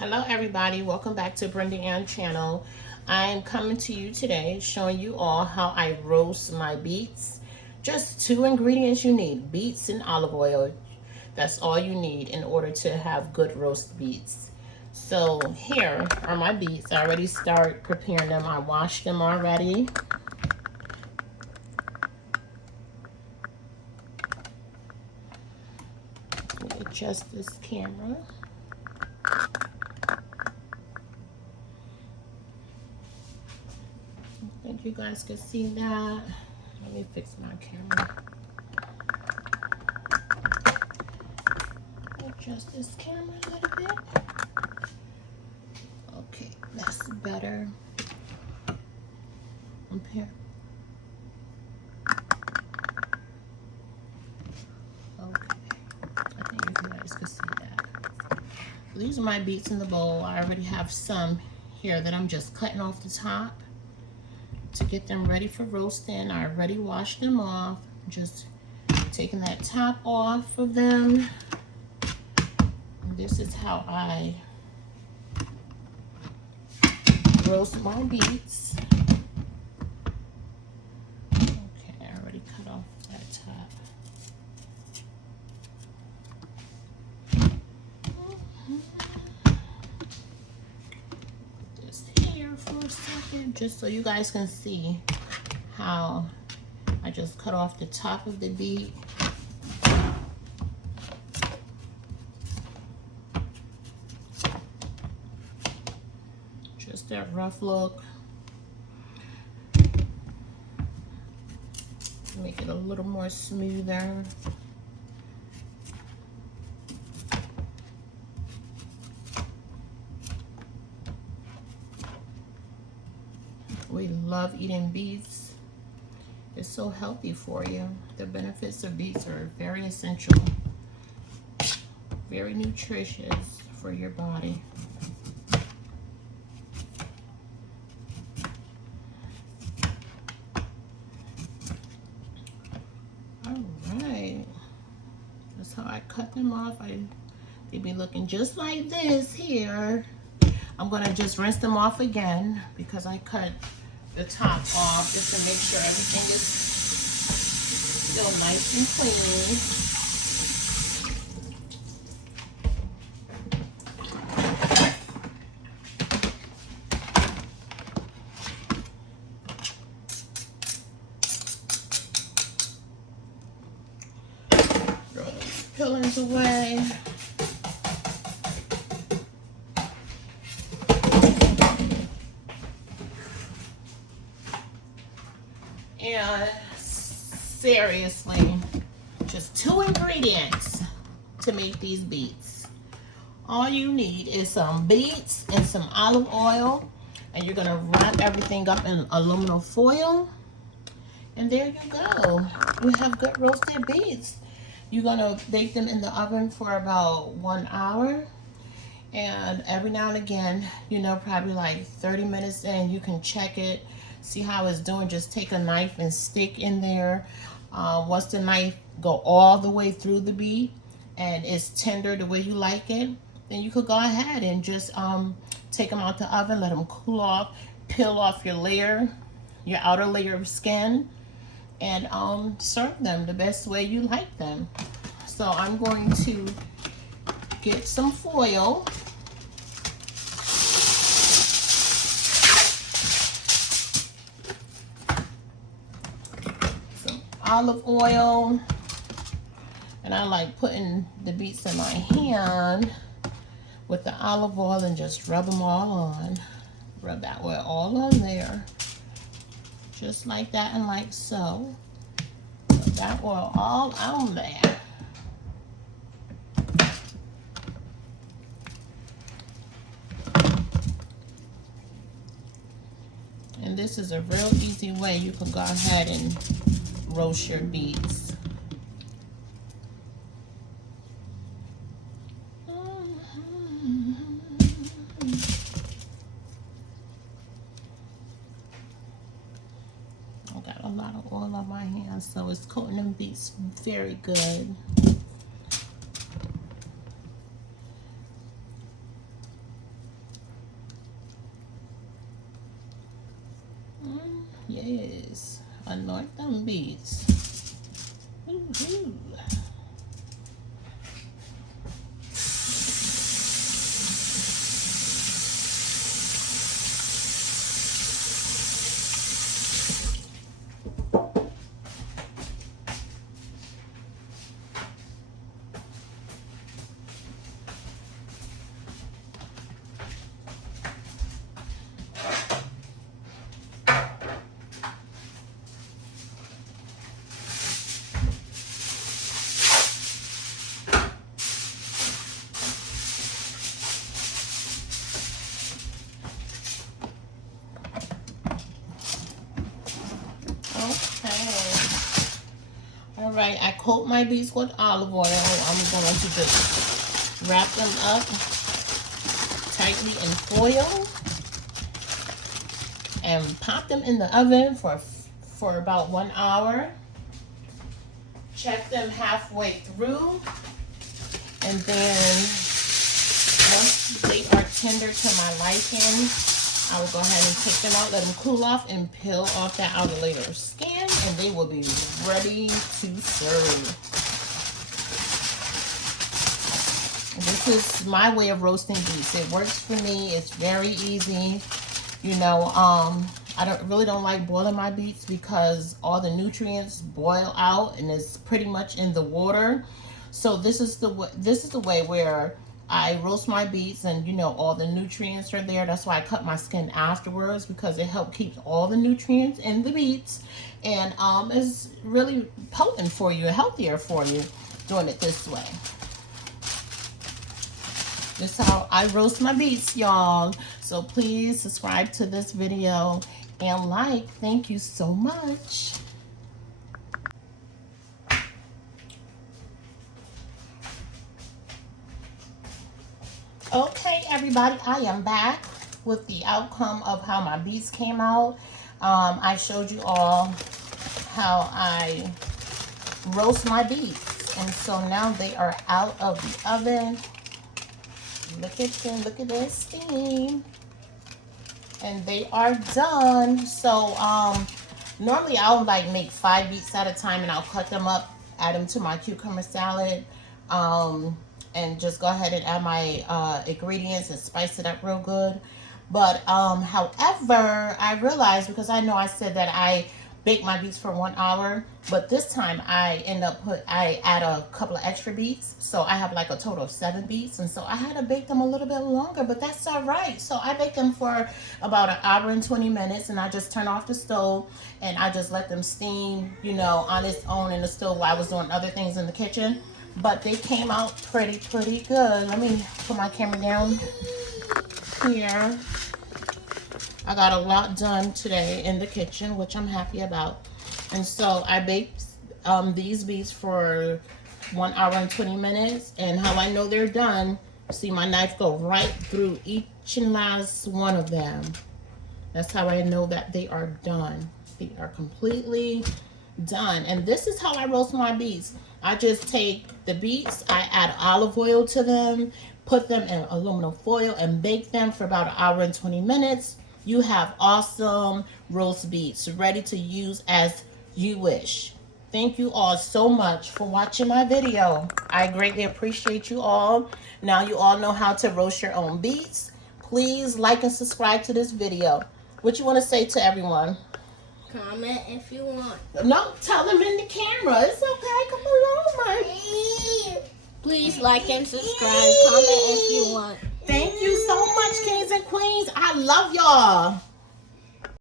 Hello everybody, welcome back to Brenda Ann channel. I am coming to you today showing you all how I roast my beets. Just two ingredients you need, beets and olive oil. That's all you need in order to have good roast beets. So here are my beets. I already started preparing them. I washed them already. Let me adjust this camera. I think you guys can see that. Let me fix my camera. Adjust this camera a little bit. Okay, that's better. Okay. I think you guys can see that. These are my beets in the bowl. I already have some here that I'm just cutting off the top to get them ready for roasting. I already washed them off. Just taking that top off of them. And this is how I roast my beets. Okay, I already cut off that top. Put this here for a second, just so you guys can see how I just cut off the top of the beet. Just that rough look. Make it a little more smoother. We love eating beets. It's so healthy for you. The benefits of beets are very essential, very nutritious for your body. Alright, that's how I cut them off. They be looking just like this here. I'm going to just rinse them off again because I cut the top off just to make sure everything is still nice and clean. Throw those peelings away. And seriously, just two ingredients to make these beets. All you need is some beets and some olive oil, and you're gonna wrap everything up in aluminum foil, and there you go. You have good roasted beets. You're gonna bake them in the oven for about 1 hour, and every now and again, probably like 30 minutes in, you can check it, see how it's doing. Just take a knife and stick in there. Once the knife go all the way through the beet and it's tender the way you like it, then you could go ahead and just take them out the oven, let them cool off, peel off your outer layer of skin, and serve them the best way you like them. So I'm going to get some foil. Olive oil, and I like putting the beets in my hand with the olive oil and just rub them all on. Rub that oil all on there, just like that and like so. Rub that oil all on there. And this is a real easy way you can go ahead and roast your beets. I got a lot of oil on my hands, so it's coating them beets very good. Yes, anoint them beets. Woo-hoo. All right, I coat my beets with olive oil. I'm going to just wrap them up tightly in foil and pop them in the oven for about 1 hour. Check them halfway through, and then once they are tender to my liking, I will go ahead and take them out, let them cool off, and peel off that outer layer of skin, and they will be ready to serve. This is my way of roasting beets. It works for me. It's very easy. You know, I really don't like boiling my beets because all the nutrients boil out and it's pretty much in the water. So this is the way where I roast my beets, and you know, all the nutrients are there. That's why I cut my skin afterwards, because it helps keep all the nutrients in the beets, and it's really potent for you, healthier for you doing it this way. This is how I roast my beets, y'all. So please subscribe to this video and like. Thank you so much. Okay, everybody, I am back with the outcome of how my beets came out. I showed you all how I roast my beets, and so now they are out of the oven. Look at them, look at this steam, and they are done. So normally I'll like make 5 beets at a time, and I'll cut them up, add them to my cucumber salad, and just go ahead and add my ingredients and spice it up real good. But however, I realized, because I know I said that I bake my beets for 1 hour, but this time I add a couple of extra beets, so I have like a total of 7 beets, and so I had to bake them a little bit longer, but that's all right. So I baked them for about 1 hour and 20 minutes, and I just turned off the stove and I just let them steam, you know, on its own in the stove while I was doing other things in the kitchen. But they came out pretty good. Let me put my camera down here. I got a lot done today in the kitchen, which I'm happy about. And so I baked these beets for 1 hour and 20 minutes. And how I know they're done, see my knife go right through each and last one of them. That's how I know that they are done. They are completely done. And this is how I roast my beets. I just take the beets, I add olive oil to them, put them in aluminum foil, and bake them for about 1 hour and 20 minutes. You have awesome roast beets ready to use as you wish. Thank you all so much for watching my video. I greatly appreciate you all. Now you all know how to roast your own beets. Please like and subscribe to this video. What you want to say to everyone? Comment if you want. No, tell them in the camera. It's okay. Come along, Mike. Please like and subscribe. Comment if you want. Thank you so much, kings and queens. I love y'all.